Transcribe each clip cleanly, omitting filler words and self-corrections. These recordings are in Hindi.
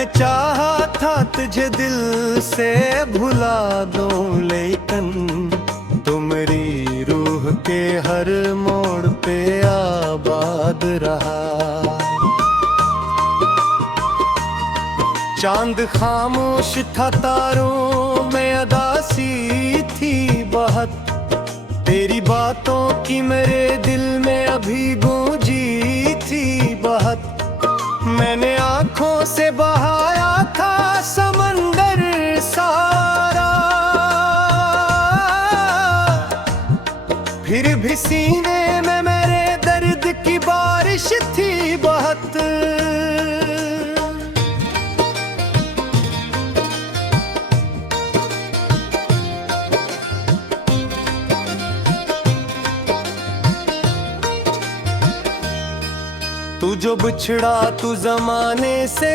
मैंने चाहा था तुझे दिल से भुला दूं, लेकिन तू मेरी रूह के हर मोड़ पे आबाद रहा। चांद खामोश था, तारों में अदासी थी बहुत, तेरी बातों की मेरे दिल में अभी गूंजी थी बहुत। मैंने आंखों से बहाया था समंदर सारा, फिर भी सीने में मेरे दर्द की बारिश थी बहुत। तू जो बिछड़ा तू जमाने से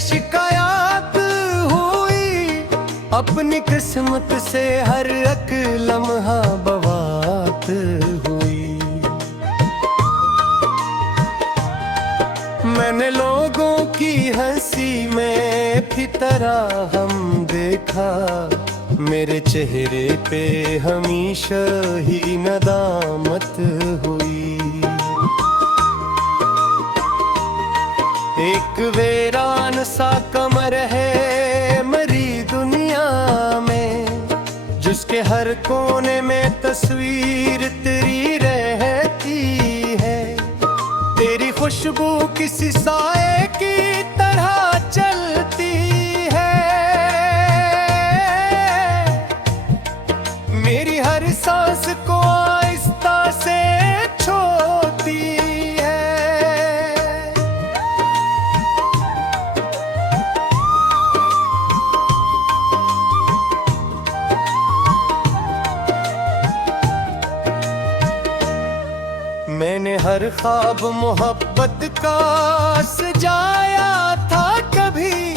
शिकायत हुई, अपनी किस्मत से हर एक लम्हा बवात हुई। मैंने लोगों की हंसी में फितरा हम देखा, मेरे चेहरे पे हमेशा ही नदामत हुई। एक वीरान सा कमर है मरी दुनिया में, जिसके हर कोने में तस्वीर तेरी रहती है। तेरी खुशबू किसी साए की तरह चलती है, मेरी हर सांस को आहिस्ता से छोड़ती है। मैंने हर ख्वाब मोहब्बत का सजाया था कभी,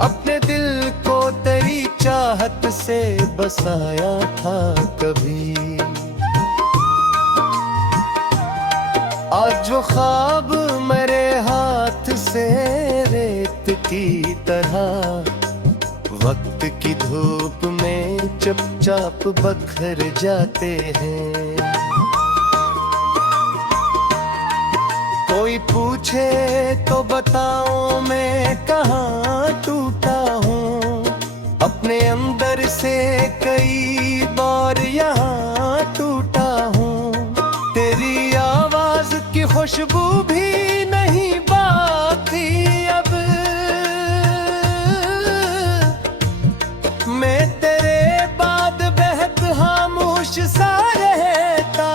अपने दिल को तेरी चाहत से बसाया था कभी। आज वो ख्वाब मेरे हाथ से रेत की तरह, वक्त की धूप में चुपचाप बखर जाते हैं। कोई पूछे तो बताऊं मैं कहाँ टूटा हूँ, अपने अंदर से कई बार यहाँ टूटा हूँ। तेरी आवाज की खुशबू भी नहीं बाकी अब, मैं तेरे बाद बेहद खामोश सा रहता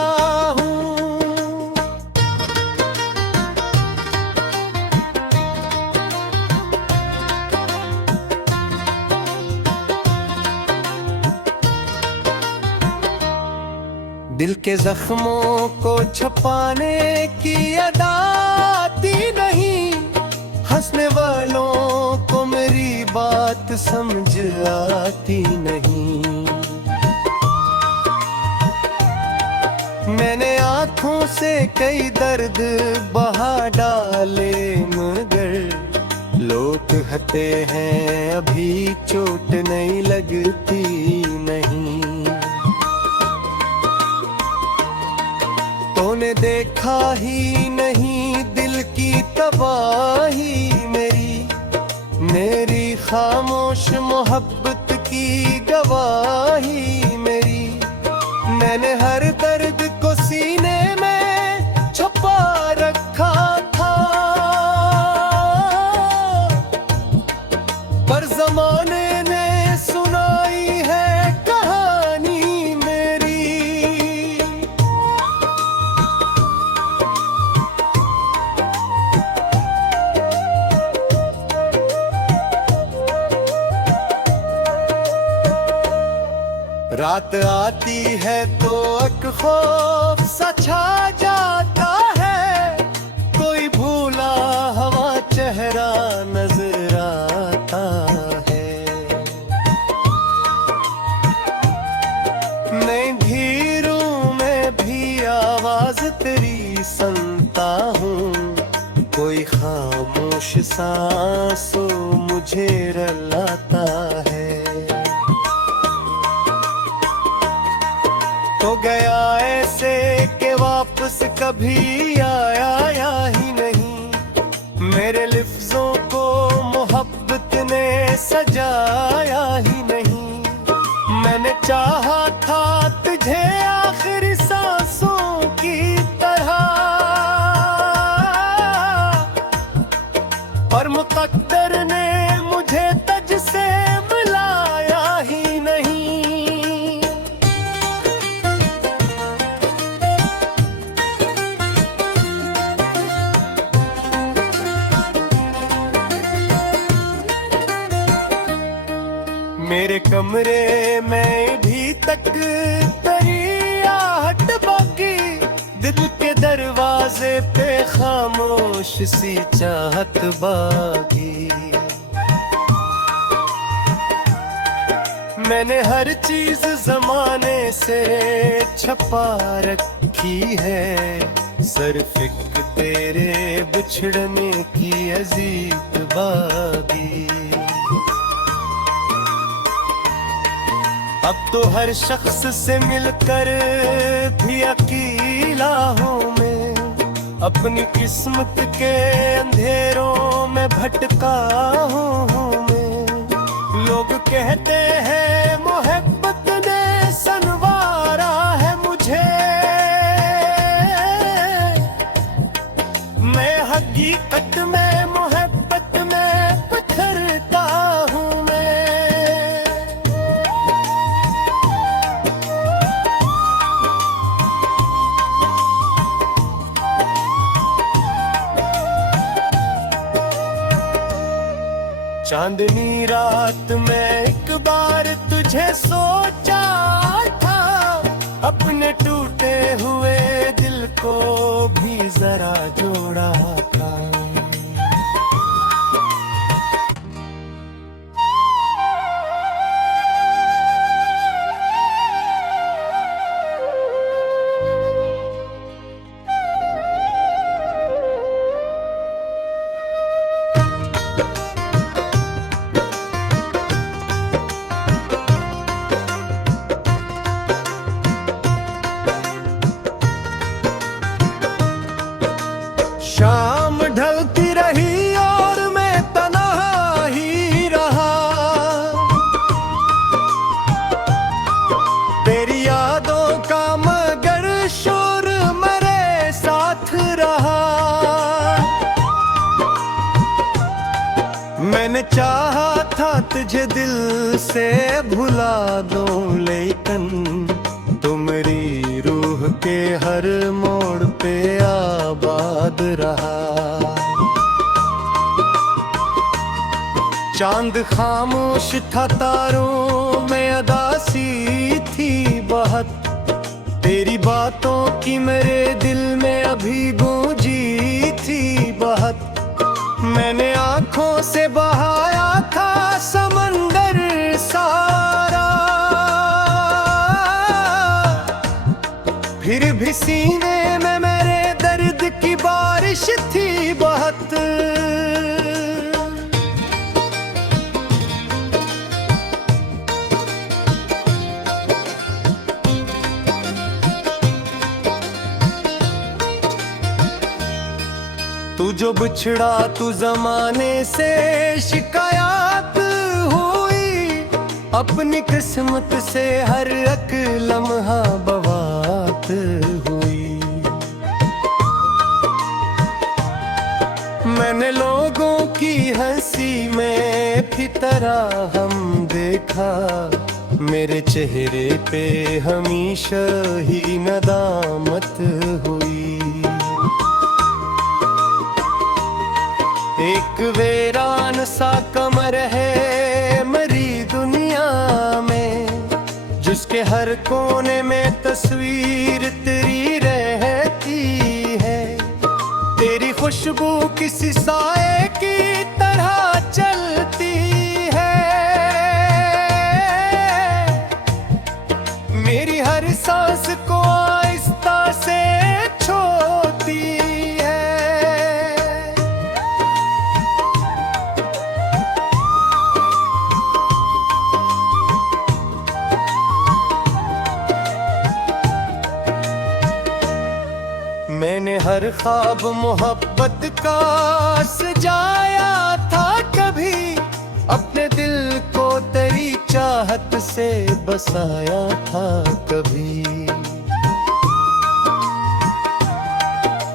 हूँ। दिल के जख्मों को छुपाने की अदा आती नहीं, हंसने वालों को मेरी बात समझ आती नहीं। मैंने आंखों से कई दर्द बहा डाले, मगर लोग कहते हैं अभी चोट नहीं लगती नहीं। तूने देखा ही नहीं दिल की तबाही मेरी, मेरी खामोश मोहब्बत की गवाही मेरी। मैंने हर दर्द को सीने में छुपा रखा था, पर जमाने ने सुनाई है कहानी मेरी। रात आती है तो एक खौफ सा छा जाता है, कोई भूला हवा चेहरा नजर आता है। मैं भीड़ों में भी आवाज तेरी सुनता हूँ, कोई खामोश सांसों मुझे रुलाता है। तो गया ऐसे कि वापस कभी आया ही नहीं। मेरे लफ्जों को मोहब्बत ने सजाया ही नहीं। मैंने चाहा था तुझे आखिरी सांसों की तरह, पर मुक़द्दर ने मुझे तुझ से मिलाया ही नहीं। मेरे कमरे में भी तक तेरी आहट बाकी, दिल के दरवाजे पे खामोश सी चाहत बाकी। मैंने हर चीज जमाने से छपा रखी है, सिर्फ एक तेरे बिछड़ने की अजीब बागी। अब तो हर शख्स से मिलकर भी अकेला हूँ मैं, अपनी किस्मत के अंधेरों में भटका हूँ मैं। लोग कहते हैं मोहब्बत ने संवारा है मुझे, मैं हकीकत में मोहब्बत में पत्थरता हूँ मैं। चांदनी रात में एक बार तुझे सोचा था, अपने टूटे हुए दिल को भी जरा जोड़ा था। शाम ढलती रही और मैं तन्हा ही रहा, तेरी यादों का मगर शोर मेरे साथ रहा। मैंने चाहा था तुझे दिल से भुला दूं, लेकिन तुम्हारी रूह के हर मोड़ पे आबाद रहा। चांद खामोश था, तारों में अदासी थी बहुत, तेरी बातों की मेरे दिल में अभी गूंजी थी बहुत। मैंने आंखों से बहाया था समंदर सारा, फिर भी सीने में मेरे दर्द की बारिश थी बहुत। तू जो बिछड़ा तू जमाने से शिकायत हुई, अपनी किस्मत से हर एक लम्हा बवात हुई। मैंने लोगों की हंसी में फितरा हम देखा, मेरे चेहरे पे हमेशा ही नदामत हुई। एक वीरान सा कमर है मेरी दुनिया में, जिसके हर कोने में तस्वीर तेरी रहती है। तेरी खुशबू किसी साए की तरह चलती है, मेरी हर सांस को आहिस्ता से छोती है। हर ख्वाब मोहब्बत का सजाया था कभी, अपने दिल को तेरी चाहत से बसाया था कभी।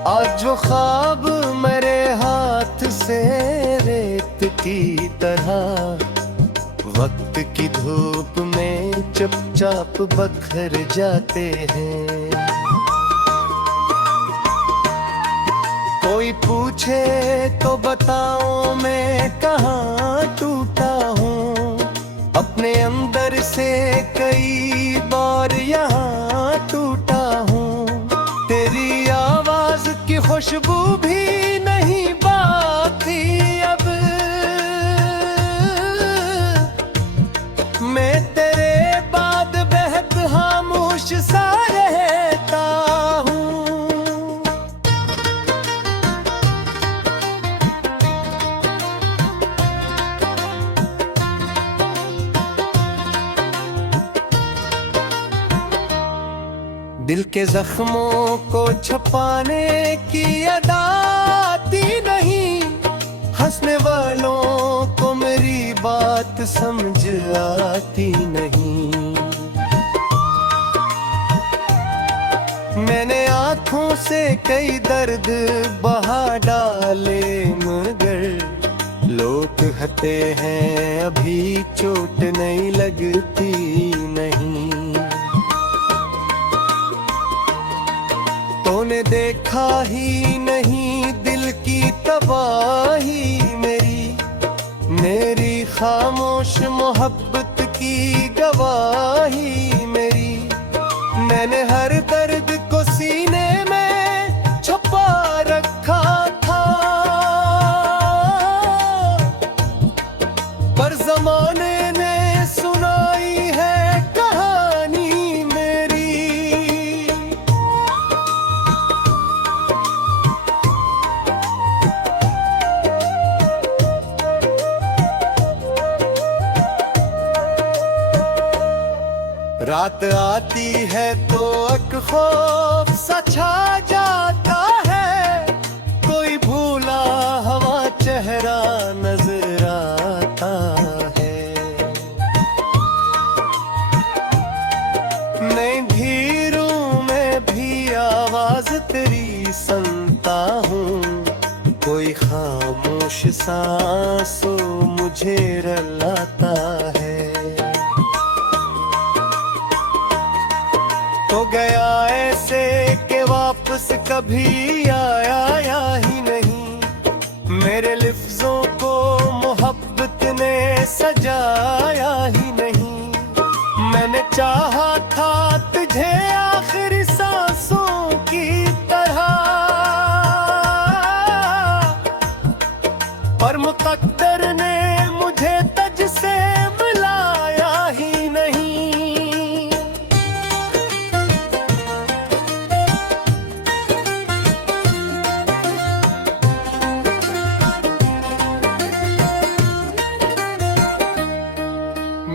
आज जो ख्वाब मेरे हाथ से रेत की तरह वक्त की धूप में चुपचाप बखर जाते हैं। कोई पूछे तो बताओ मैं कहाँ टूटा हूँ, अपने अंदर से कई बार यहाँ टूटा हूँ। तेरी आवाज की खुशबू भी नहीं बाकी अब, मैं तेरे बाद बेहद खामोश सा रहता हूँ। दिल के जख्मों को छुपाने की अदा आती नहीं, हंसने वालों को मेरी बात समझ आती नहीं। मैंने आंखों से कई दर्द बहा डाले मगर लोग कहते हैं अभी चोट नहीं लगती नहीं। तूने देखा ही नहीं दिल की तबाही मेरी खामोश मोहब्बत की गवाही मेरी। मैंने हर दर्द को सीने में छुपा रखा था, पर जमाने ने सुनाई है कहानी मेरी। रात आती है तो एक खौफ सा छा जाता है, कोई भूला हवा चेहरा नजर आता है। नई भीड़ों में भी आवाज तेरी सुनता हूँ, कोई खामोश सांसों मुझे रुलाता है। तो गया ऐसे कि वापस कभी आया ही नहीं, मेरे लफ्जों को मोहब्बत ने सजाया ही नहीं। मैंने चाहा था तुझे आखिरी सांसों की तरह, पर मुकद्दर ने मुझे तुझ से मिलाया ही नहीं।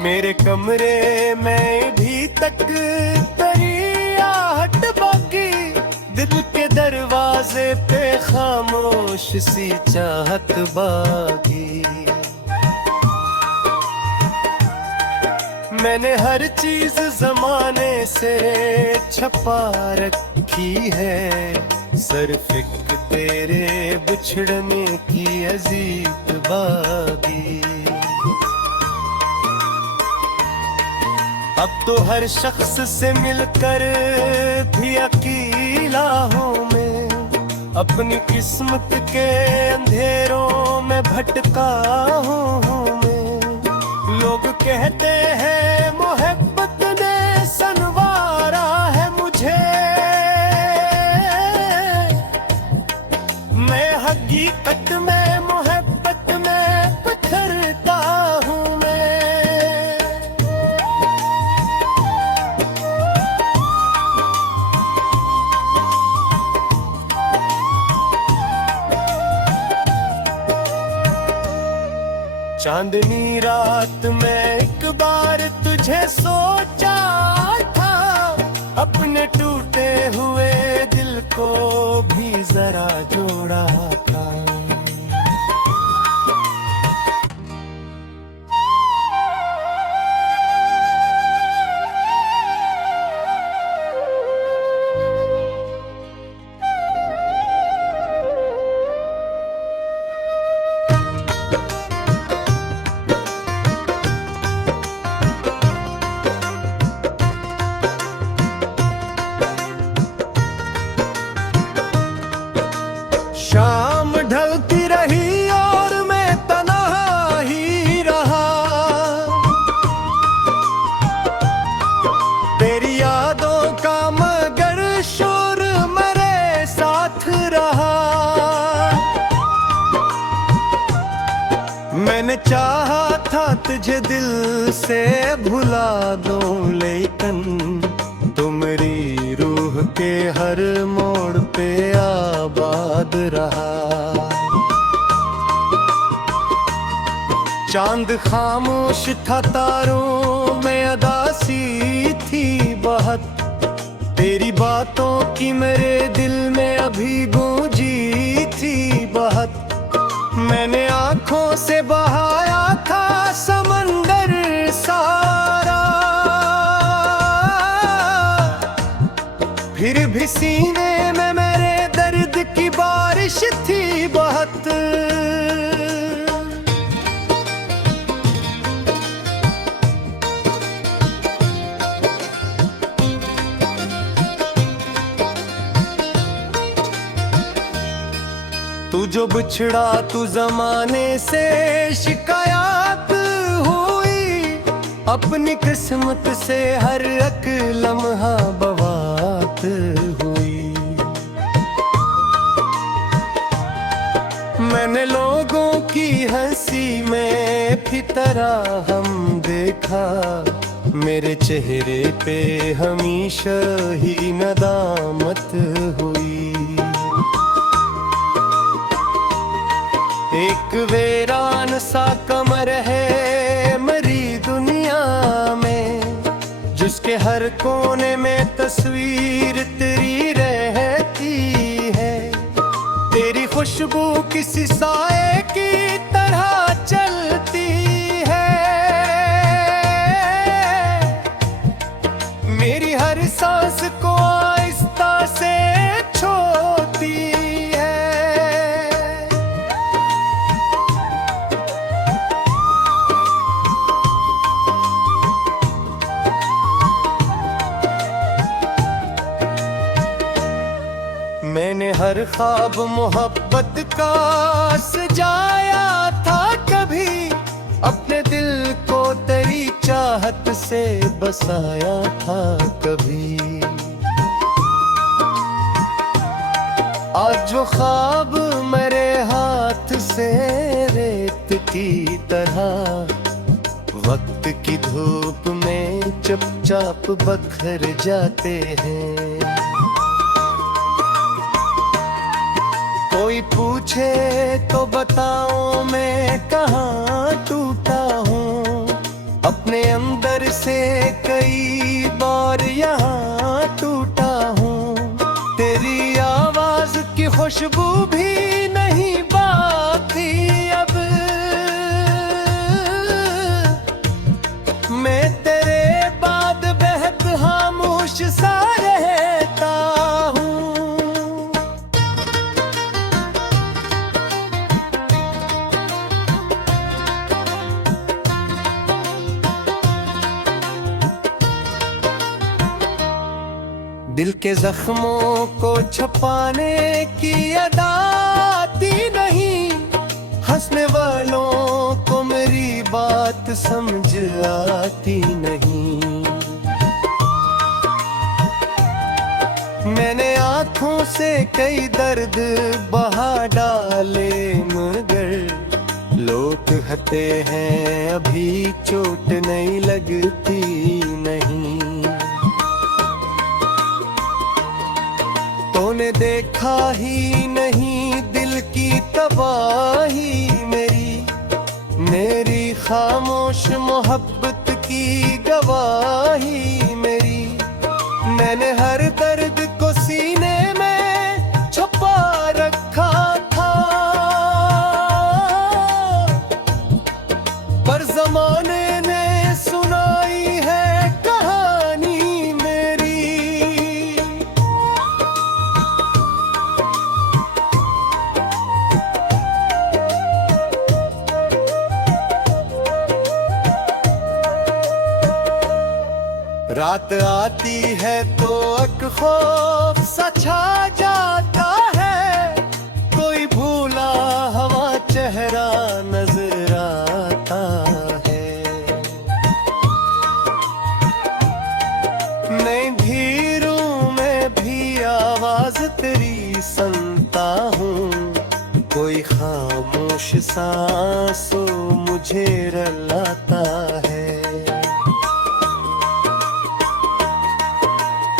मेरे कमरे में भी तक तेरी आहट बाकी, दिल के दरवाजे पे खामोश सी चाहत बाकी। मैंने हर चीज जमाने से छपा रखी है, सिर्फ एक तेरे बिछड़ने की अजीब बाकी। अब तो हर शख्स से मिलकर भी अकेला हूँ मैं, अपनी किस्मत के अंधेरों में भटका हूँ मैं। लोग कहते हैं मोहब्बत ने संवारा है मुझे, मैं हकीकत में मोहब्बत में पत्थरता हूँ मैं। चांदनी रात में एक बार तुझे सोचा था, अपने टूटे हुए दिल को भी जरा जोड़ा था। शाम ढलती रही और मैं तन्हा ही रहा, तेरी यादों का मगर शोर मेरे साथ रहा। मैंने चाहा था तुझे दिल से भुला दूं, लेकिन तुम्हारी रूह के हर मोड़ पे आबाद रहा। चांद खामोश था, तारों में अदासी थी बहुत, तेरी बातों की मेरे दिल में अभी गूंजी थी बहुत। मैंने आंखों से बहाया था समंदर सारा, फिर भी सीने में मेरे दर्द की बारिश थी बहुत। तू जो बिछड़ा तू जमाने से शिकायत हुई, अपनी किस्मत से हर एक लम्हा बवात हुई। मैंने लोगों की हंसी में फितरा हम देखा, मेरे चेहरे पे हमेशा ही नदामत हुई। एक वीरान सा कमर है मेरी दुनिया में, जिसके हर कोने में तस्वीर तेरी रहती है। तेरी खुशबू किसी साए की तरह चलती है, मेरी हर सांस को आहिस्ता से छोड़ती है। मैंने हर ख्वाब मोहब्बत का सजाया था कभी, अपने दिल को तेरी चाहत से बसाया था कभी। आज जो ख्वाब मेरे हाथ से रेत की तरह वक्त की धूप में चुपचाप बखर जाते हैं। कोई पूछे तो बताऊं मैं कहाँ टूटा हूँ, अपने अंदर से कई बार यहाँ टूटा हूँ। तेरी आवाज की खुशबू भी नहीं बाकी अब, मैं तेरे बाद बेहद खामोश सा रहता हूँ। दिल के जख्मों को छुपाने की अदा आती नहीं, हंसने वालों को मेरी बात समझ आती नहीं। मैंने आंखों से कई दर्द बहा डाले, मगर लोग कहते हैं अभी चोट नहीं लगती नहीं। तूने देखा ही नहीं दिल की तबाही मेरी खामोश मोहब्बत की गवाही मेरी। मैंने हर दर्द को सीने में जमाने ने सुनाई है कहानी मेरी। रात आती है तो एक खौफ सा छा जाता है, कोई भूला हवा चेहरा नजर आता है। मैं धीरों में भी आवाज तेरी सुनता हूँ, कोई खामोश सांसों मुझे रुलाता है।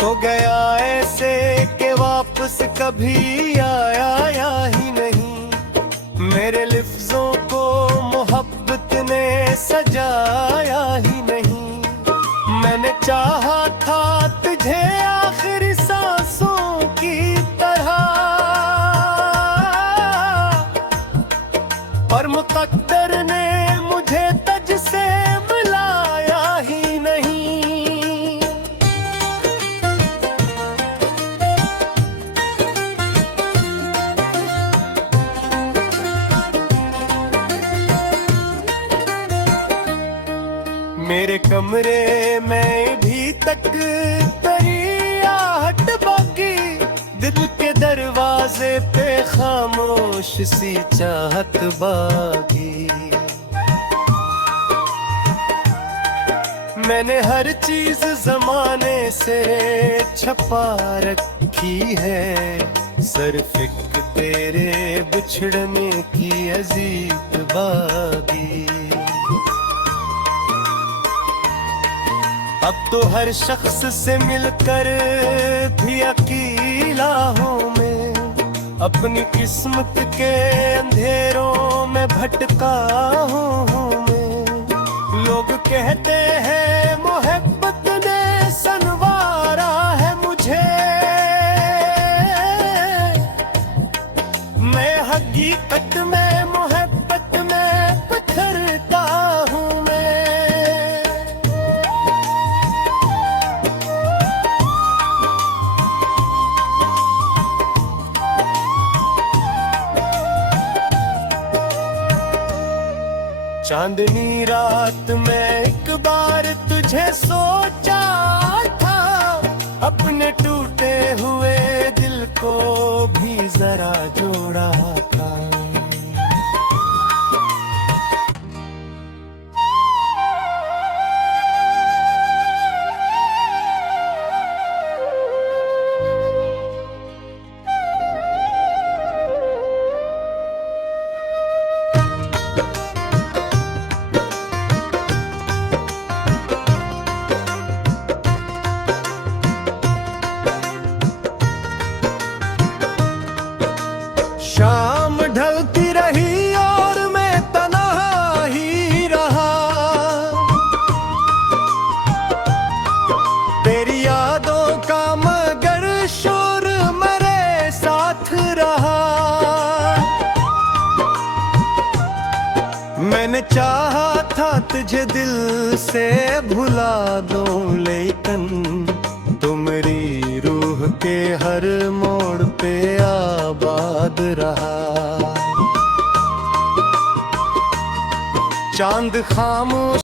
तो गया ऐसे कि वापस कभी आया ही नहीं, मेरे लफ्जों को मोहब्बत ने सजाया ही नहीं। मैंने चाहा था तुझे आखिरी सांसों की तरह, पर मुकद्दर ने मुझे तुझसे मिलाया ही नहीं। मेरे कमरे में भी तक तेरी आहट बाकी, दिल के दरवाजे पे खामोश सी चाहत बाकी। मैंने हर चीज जमाने से छपा रखी है, सिर्फ एक तेरे बिछड़ने की अजीब बागी। अब तो हर शख्स से मिलकर भी अकेला हूँ मैं, अपनी किस्मत के अंधेरों में भटका हूँ मैं। लोग कहते हैं मोहब्बत ने संवारा है मुझे, मैं हकीकत में मोहब्बत में पत्थरता हूँ मैं। चांदनी रात में एक बार तुझे सोचा था, अपने टूटे हुए दिल को भी जरा जोड़ा था। शाम ढलती रही और मैं तन्हा ही रहा, तेरी यादों का मगर शोर मेरे साथ रहा। मैंने चाहा था तुझे दिल से भुला दूं, लेकिन तुम्हारी रूह के हर मोड़ पे आबाद रहा। चांद खामोश